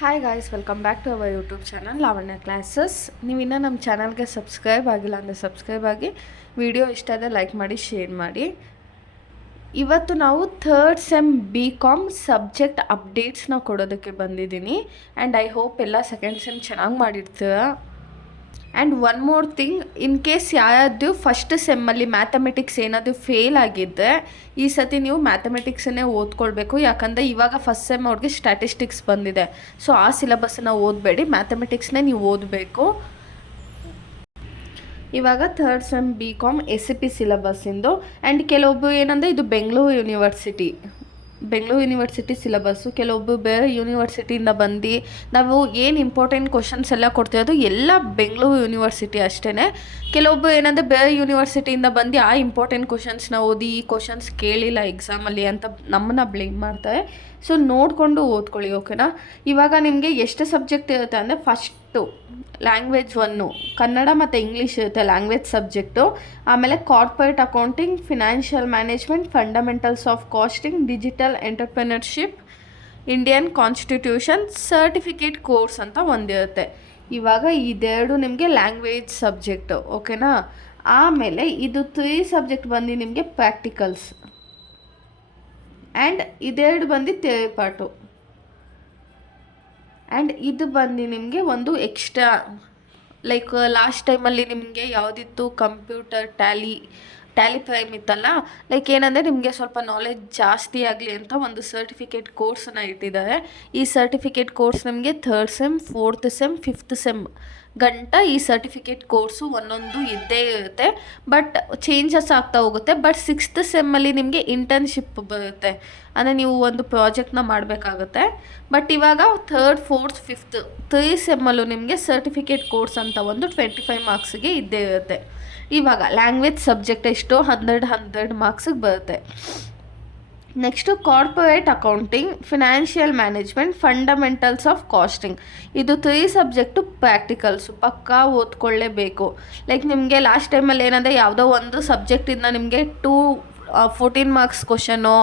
Hi guys, welcome back to our YouTube channel Lavanya Classes. ನೀವು ಇನ್ನೂ ನಮ್ಮ ಚಾನಲ್ಗೆ ಸಬ್ಸ್ಕ್ರೈಬ್ ಆಗಿಲ್ಲ ಅಂದರೆ ಸಬ್ಸ್ಕ್ರೈಬ್ ಆಗಿ, ವಿಡಿಯೋ ಇಷ್ಟ ಆದರೆ ಲೈಕ್ ಮಾಡಿ, ಶೇರ್ ಮಾಡಿ. ಇವತ್ತು ನಾವು ಥರ್ಡ್ ಸೆಮ್ BCom ಸಬ್ಜೆಕ್ಟ್ ಅಪ್ಡೇಟ್ಸ್ನ ಕೊಡೋದಕ್ಕೆ ಬಂದಿದ್ದೀನಿ. ಆ್ಯಂಡ್ ಐ ಹೋಪ್ ಎಲ್ಲ ಸೆಕೆಂಡ್ ಸೆಮ್ ಚೆನ್ನಾಗಿ ಮಾಡಿರ್ತೀರ. And one more thing, in case ಯಾರಾದರೂ ಫಸ್ಟ್ ಸೆಮ್ಮಲ್ಲಿ ಮ್ಯಾಥಮೆಟಿಕ್ಸ್ ಏನಾದರೂ ಫೇಲ್ ಆಗಿದ್ದರೆ ಈ ಸತಿ ನೀವು ಮ್ಯಾಥಮೆಟಿಕ್ಸನ್ನೇ ಓದ್ಕೊಳ್ಬೇಕು. ಯಾಕಂದರೆ ಇವಾಗ ಫಸ್ಟ್ ಸೆಮ್ ಅವ್ರಿಗೆ ಸ್ಟ್ಯಾಟಿಸ್ಟಿಕ್ಸ್ ಬಂದಿದೆ. ಸೊ ಆ ಸಿಲೆಬಸ್ಸನ್ನು ಓದಬೇಡಿ, ಮ್ಯಾಥಮೆಟಿಕ್ಸ್ನೇ ನೀವು ಓದಬೇಕು. ಇವಾಗ ಥರ್ಡ್ ಸೆಮ್ BCom SCP ಸಿಲೆಬಸ್ಸಿಂದು. ಆ್ಯಂಡ್ ಕೆಲವೊಬ್ಬರು ಏನಂದರೆ ಇದು ಬೆಂಗಳೂರು ಯೂನಿವರ್ಸಿಟಿ ಸಿಲೆಬಸ್ಸು. ಕೆಲವೊಬ್ಬರು ಬೇರೆ ಯೂನಿವರ್ಸಿಟಿಯಿಂದ ಬಂದು ನಾವು ಏನು ಇಂಪಾರ್ಟೆಂಟ್ ಕ್ವಶನ್ಸ್ ಎಲ್ಲ ಕೊಡ್ತಿರೋದು ಎಲ್ಲ ಬೆಂಗಳೂರು ಯೂನಿವರ್ಸಿಟಿ ಅಷ್ಟೇ. ಕೆಲವೊಬ್ಬರು ಏನಂದರೆ ಬೇರೆ ಯೂನಿವರ್ಸಿಟಿಯಿಂದ ಬಂದು ಆ ಇಂಪಾರ್ಟೆಂಟ್ ಕ್ವಶನ್ಸ್ನ ಓದಿ ಈ ಕ್ವಶನ್ಸ್ ಕೇಳಿಲ್ಲ ಎಕ್ಸಾಮಲ್ಲಿ ಅಂತ ನಮ್ಮನ್ನ ಬ್ಲೇಮ್ ಮಾಡ್ತಾರೆ. ಸೊ ನೋಡಿಕೊಂಡು ಓದ್ಕೊಳ್ಳಿ, ಓಕೆನಾ. ಇವಾಗ ನಿಮಗೆ ಎಷ್ಟು ಸಬ್ಜೆಕ್ಟ್ ಇರುತ್ತೆ ಅಂದರೆ, ಫಸ್ಟು ಲ್ಯಾಂಗ್ವೇಜ್ 1 ಕನ್ನಡ ಮತ್ತು ಇಂಗ್ಲೀಷ್ ಇರುತ್ತೆ ಲ್ಯಾಂಗ್ವೇಜ್ ಸಬ್ಜೆಕ್ಟು. ಆಮೇಲೆ corporate accounting, financial management, fundamentals of costing, digital entrepreneurship, Indian constitution, certificate course ಅಂತ ಒಂದಿರುತ್ತೆ. ಇವಾಗ ಇದೆರಡು ನಿಮಗೆ ಲ್ಯಾಂಗ್ವೇಜ್ ಸಬ್ಜೆಕ್ಟು, ಓಕೆನಾ. ಆಮೇಲೆ ಇದು 3 ಸಬ್ಜೆಕ್ಟ್ ಬಂದು ನಿಮಗೆ ಪ್ರಾಕ್ಟಿಕಲ್ಸ್. ಆ್ಯಂಡ್ ಇದೆರಡು ಬಂದು ಥಿಯರಿ ಪಾರ್ಟು. ಆ್ಯಂಡ್ ಇದು ಬಂದು ನಿಮಗೆ ಒಂದು ಎಕ್ಸ್ಟ್ರಾ, ಲೈಕ್ ಲಾಸ್ಟ್ ಟೈಮಲ್ಲಿ ನಿಮಗೆ ಯಾವುದಿತ್ತು, ಕಂಪ್ಯೂಟರ್ ಟ್ಯಾಲಿ ಪ್ರೈಮ್ ಇತ್ತಲ್ಲ. ಲೈಕ್ ಏನಂದರೆ ನಿಮಗೆ ಸ್ವಲ್ಪ ನಾಲೆಜ್ ಜಾಸ್ತಿ ಆಗಲಿ ಅಂತ ಒಂದು ಸರ್ಟಿಫಿಕೇಟ್ ಕೋರ್ಸನ್ನು ಇಟ್ಟಿದ್ದಾರೆ. ಈ ಸರ್ಟಿಫಿಕೇಟ್ ಕೋರ್ಸ್ ನಿಮಗೆ third sem, fourth sem, fifth sem ಗಂಟ ಈ ಸರ್ಟಿಫಿಕೇಟ್ ಕೋರ್ಸು ಒಂದೊಂದು ಇದ್ದೇ ಇರುತ್ತೆ. ಬಟ್ ಚೇಂಜಸ್ ಆಗ್ತಾ ಹೋಗುತ್ತೆ. ಬಟ್ ಸಿಕ್ಸ್ತ್ ಸೆಮ್ಮಲ್ಲಿ ನಿಮಗೆ ಇಂಟರ್ನ್ಶಿಪ್ ಬರುತ್ತೆ, ಅಂದರೆ ನೀವು ಒಂದು ಪ್ರಾಜೆಕ್ಟ್ನ ಮಾಡಬೇಕಾಗುತ್ತೆ. ಬಟ್ ಇವಾಗ ಥರ್ಡ್, ಫೋರ್ತ್, ಫಿಫ್ತ್ 3 ಸೆಮ್ಮಲ್ಲೂ ನಿಮಗೆ ಸರ್ಟಿಫಿಕೇಟ್ ಕೋರ್ಸ್ ಅಂತ ಒಂದು 25 ಮಾರ್ಕ್ಸಿಗೆ ಇದ್ದೇ ಇರುತ್ತೆ. ಇವಾಗ ಲ್ಯಾಂಗ್ವೇಜ್ ಸಬ್ಜೆಕ್ಟ್ ಎಷ್ಟು 100 ಮಾರ್ಕ್ಸಿಗೆ ಬರುತ್ತೆ. Next corporate accounting, financial management, fundamentals of costing. ಇದು 3 ಸಬ್ಜೆಕ್ಟು ಪ್ರಾಕ್ಟಿಕಲ್ಸು, ಪಕ್ಕಾ ಓದ್ಕೊಳ್ಳೇಬೇಕು. ಲೈಕ್ ನಿಮಗೆ ಲಾಸ್ಟ್ ಟೈಮಲ್ಲಿ ಏನಂದರೆ ಯಾವುದೋ ಒಂದು ಸಬ್ಜೆಕ್ಟಿಂದ ನಿಮಗೆ 14 ಮಾರ್ಕ್ಸ್ ಕ್ವಶನೋ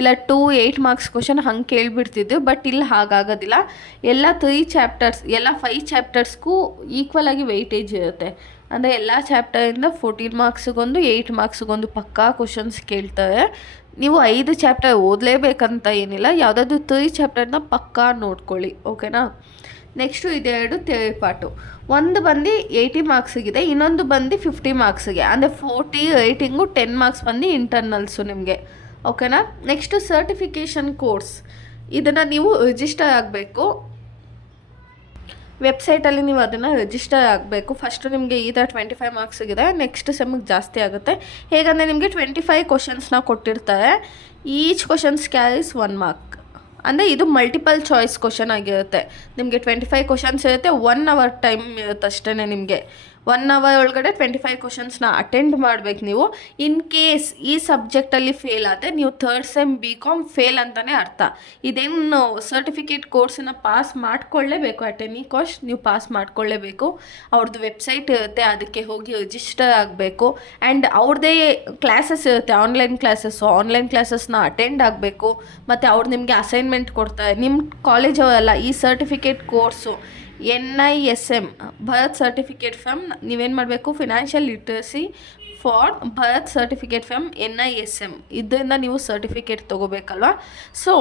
ಇಲ್ಲ 8 ಮಾರ್ಕ್ಸ್ ಕ್ವಶನ್ ಹಂಗೆ ಕೇಳಿಬಿಡ್ತಿದ್ದು. ಬಟ್ ಇಲ್ಲಿ ಹಾಗಾಗೋದಿಲ್ಲ. ಎಲ್ಲ 3 ಚಾಪ್ಟರ್ಸ್, ಎಲ್ಲ 5 ಚಾಪ್ಟರ್ಸ್ಗೂ ಈಕ್ವಲ್ ಆಗಿ ವೆಯ್ಟೇಜ್ ಇರುತ್ತೆ. ಅಂದರೆ ಎಲ್ಲ ಚಾಪ್ಟರಿಂದ 14 ಮಾರ್ಕ್ಸಿಗೊಂದು 8 ಮಾರ್ಕ್ಸಿಗೊಂದು ಪಕ್ಕಾ ಕ್ವಶನ್ಸ್ ಕೇಳ್ತಾರೆ. ನೀವು 5 ಚಾಪ್ಟರ್ ಓದಲೇಬೇಕಂತ ಏನಿಲ್ಲ, ಯಾವುದಾದ್ರೂ 3 ಚಾಪ್ಟರ್ನ ಪಕ್ಕಾ ನೋಡ್ಕೊಳ್ಳಿ, ಓಕೆನಾ. ನೆಕ್ಸ್ಟು ಇದೆರಡು ಥಿಯರಿ ಪಾರ್ಟು. ಒಂದು ಬಂದು 80 ಮಾರ್ಕ್ಸಿಗಿದೆ, ಇನ್ನೊಂದು ಬಂದು 50 ಮಾರ್ಕ್ಸಿಗೆ. ಅಂದರೆ 40 ರೈಟಿಂಗು, 10 ಮಾರ್ಕ್ಸ್ ಬಂದು ಇಂಟರ್ನಲ್ಸು ನಿಮಗೆ, ಓಕೆನಾ. Next certification course. ಇದನ್ನು ನೀವು ರಿಜಿಸ್ಟರ್ ಆಗಬೇಕು ವೆಬ್ಸೈಟಲ್ಲಿ. ನೀವು ಅದನ್ನು ರಿಜಿಸ್ಟರ್ ಆಗಬೇಕು. ಫಸ್ಟು ನಿಮಗೆ ಈ ಥರ 25 ಮಾರ್ಕ್ಸ್ ಸಿಗಿದೆ, ನೆಕ್ಸ್ಟ್ ಸೆಮ್ಮಿಗೆ ಜಾಸ್ತಿ ಆಗುತ್ತೆ. ಹೇಗಂದರೆ ನಿಮಗೆ 25 ಕ್ವಶನ್ಸ್ನ ಕೊಟ್ಟಿರ್ತಾರೆ. Each questions carries 1 mark. ಅಂದರೆ ಇದು ಮಲ್ಟಿಪಲ್ ಚಾಯ್ಸ್ ಕ್ವಶನ್ ಆಗಿರುತ್ತೆ. ನಿಮಗೆ 25 ಕ್ವಶನ್ಸ್ ಇರುತ್ತೆ, 1 ಅವರ್ ಟೈಮ್ ಇರುತ್ತೆ ಅಷ್ಟೇ ನಿಮಗೆ. 1 ಅವರ್ ಒಳಗಡೆ 25 ಕ್ವಶನ್ಸ್ನ ಅಟೆಂಡ್ ಮಾಡಬೇಕು ನೀವು. ಇನ್ ಕೇಸ್ ಈ ಸಬ್ಜೆಕ್ಟಲ್ಲಿ ಫೇಲ್ ಆದರೆ ನೀವು ಥರ್ಡ್ ಸೆಮ್ BCom ಫೇಲ್ ಅಂತಲೇ ಅರ್ಥ. ಇದೇನು ಸರ್ಟಿಫಿಕೇಟ್ ಕೋರ್ಸನ್ನು ಪಾಸ್ ಮಾಡಿಕೊಳ್ಳೇಬೇಕು, ಅಟ್ ಎನಿ ಕಾಸ್ಟ್ ನೀವು ಪಾಸ್ ಮಾಡಿಕೊಳ್ಳೇಬೇಕು. ಅವ್ರದ್ದು ವೆಬ್ಸೈಟ್ ಇರುತ್ತೆ, ಅದಕ್ಕೆ ಹೋಗಿ ರಿಜಿಸ್ಟರ್ ಆಗಬೇಕು. ಆ್ಯಂಡ್ ಅವ್ರದ್ದೇ ಕ್ಲಾಸಸ್ ಇರುತ್ತೆ, ಆನ್ಲೈನ್ ಕ್ಲಾಸಸ್ನ ಅಟೆಂಡ್ ಆಗಬೇಕು. ಮತ್ತು ಅವ್ರು ನಿಮಗೆ ಅಸೈನ್ಮೆಂಟ್ ಕೊಡ್ತಾರೆ. ನಿಮ್ಮ ಕಾಲೇಜವರೆಲ್ಲ ಈ certificate course NISM Bharat certificate from, ನೀವೇನು ಮಾಡಬೇಕು, financial literacy for Bharat certificate from NISM, ಇದರಿಂದ ನೀವು ಸರ್ಟಿಫಿಕೇಟ್ ತೊಗೋಬೇಕಲ್ವ. ಸೊ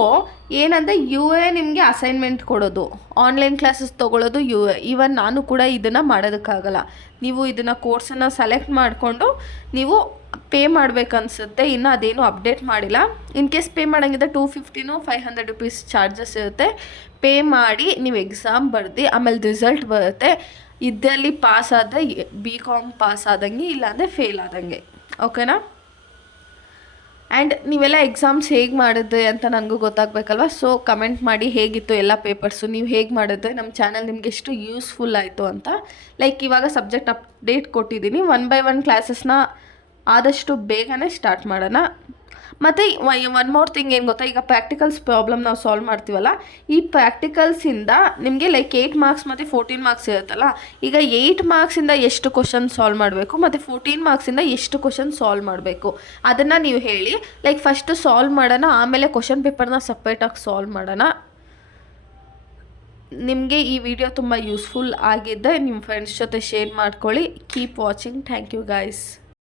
ಏನಂದರೆ UA ನಿಮಗೆ ಅಸೈನ್ಮೆಂಟ್ ಕೊಡೋದು, ಆನ್ಲೈನ್ ಕ್ಲಾಸಸ್ ತೊಗೊಳ್ಳೋದು UA. ಈವನ್ ನಾನು ಕೂಡ ಇದನ್ನು ಮಾಡೋದಕ್ಕಾಗಲ್ಲ. ನೀವು ಇದನ್ನು ಕೋರ್ಸನ್ನು ಸೆಲೆಕ್ಟ್ ಮಾಡಿಕೊಂಡು ನೀವು ಪೇ ಮಾಡಬೇಕನ್ಸುತ್ತೆ. ಇನ್ನು ಅದೇನು ಅಪ್ಡೇಟ್ ಮಾಡಿಲ್ಲ. ಇನ್ ಕೇಸ್ ಪೇ ಮಾಡೋಂಗಿದ್ರೆ 250 500 ರುಪೀಸ್ ಚಾರ್ಜಸ್ ಇರುತ್ತೆ. ಪೇ ಮಾಡಿ ನೀವು ಎಕ್ಸಾಮ್ ಬರೆದು ಆಮೇಲೆ ರಿಸಲ್ಟ್ ಬರುತ್ತೆ. ಇದರಲ್ಲಿ ಪಾಸ್ ಆದರೆ BCom ಪಾಸ್ ಆದಂಗೆ, ಇಲ್ಲಾಂದರೆ ಫೇಲ್ ಆದಂಗೆ, ಓಕೆನಾ. ಆ್ಯಂಡ್ ನೀವೆಲ್ಲ ಎಕ್ಸಾಮ್ಸ್ ಹೇಗೆ ಮಾಡಿದ್ರಿ ಅಂತ ನನಗೂ ಗೊತ್ತಾಗಬೇಕಲ್ವ. ಸೊ ಕಮೆಂಟ್ ಮಾಡಿ ಹೇಗಿತ್ತು ಎಲ್ಲ ಪೇಪರ್ಸು, ನೀವು ಹೇಗೆ ಮಾಡಿದ್ರೆ ನಮ್ಮ ಚಾನಲ್ ನಿಮಗೆ ಎಷ್ಟು ಯೂಸ್ಫುಲ್ ಆಯಿತು ಅಂತ. ಲೈಕ್ ಇವಾಗ ಸಬ್ಜೆಕ್ಟ್ ಅಪ್ಡೇಟ್ ಕೊಟ್ಟಿದ್ದೀನಿ. 1 by 1 ಕ್ಲಾಸಸ್ನ ಆದಷ್ಟು ಬೇಗನೆ ಸ್ಟಾರ್ಟ್ ಮಾಡೋಣ. ಮತ್ತು ಒನ್ ಮೋರ್ ಥಿಂಗ್ ಏನು ಗೊತ್ತಾ, ಈಗ ಪ್ರಾಕ್ಟಿಕಲ್ಸ್ ಪ್ರಾಬ್ಲಮ್ ನಾವು ಸಾಲ್ವ್ ಮಾಡ್ತೀವಲ್ಲ, ಈ ಪ್ರಾಕ್ಟಿಕಲ್ಸಿಂದ ನಿಮಗೆ ಲೈಕ್ 8 ಮಾರ್ಕ್ಸ್ ಮತ್ತು 14 ಮಾರ್ಕ್ಸ್ ಇರುತ್ತಲ್ಲ. ಈಗ 8 ಮಾರ್ಕ್ಸಿಂದ ಎಷ್ಟು ಕ್ವಶನ್ ಸಾಲ್ವ್ ಮಾಡಬೇಕು ಮತ್ತು 14 ಮಾರ್ಕ್ಸಿಂದ ಎಷ್ಟು ಕ್ವಶನ್ ಸಾಲ್ವ್ ಮಾಡಬೇಕು ಅದನ್ನು ನೀವು ಹೇಳಿ. ಲೈಕ್ ಫಸ್ಟು ಸಾಲ್ವ್ ಮಾಡೋಣ, ಆಮೇಲೆ ಕ್ವಶನ್ ಪೇಪರ್ನ ಸಪ್ರೇಟಾಗಿ ಸಾಲ್ವ್ ಮಾಡೋಣ. ನಿಮಗೆ ಈ ವಿಡಿಯೋ ತುಂಬ ಯೂಸ್ಫುಲ್ ಆಗಿದ್ದರೆ ನಿಮ್ಮ ಫ್ರೆಂಡ್ಸ್ ಜೊತೆ ಶೇರ್ ಮಾಡ್ಕೊಳ್ಳಿ. Keep watching. Thank you guys.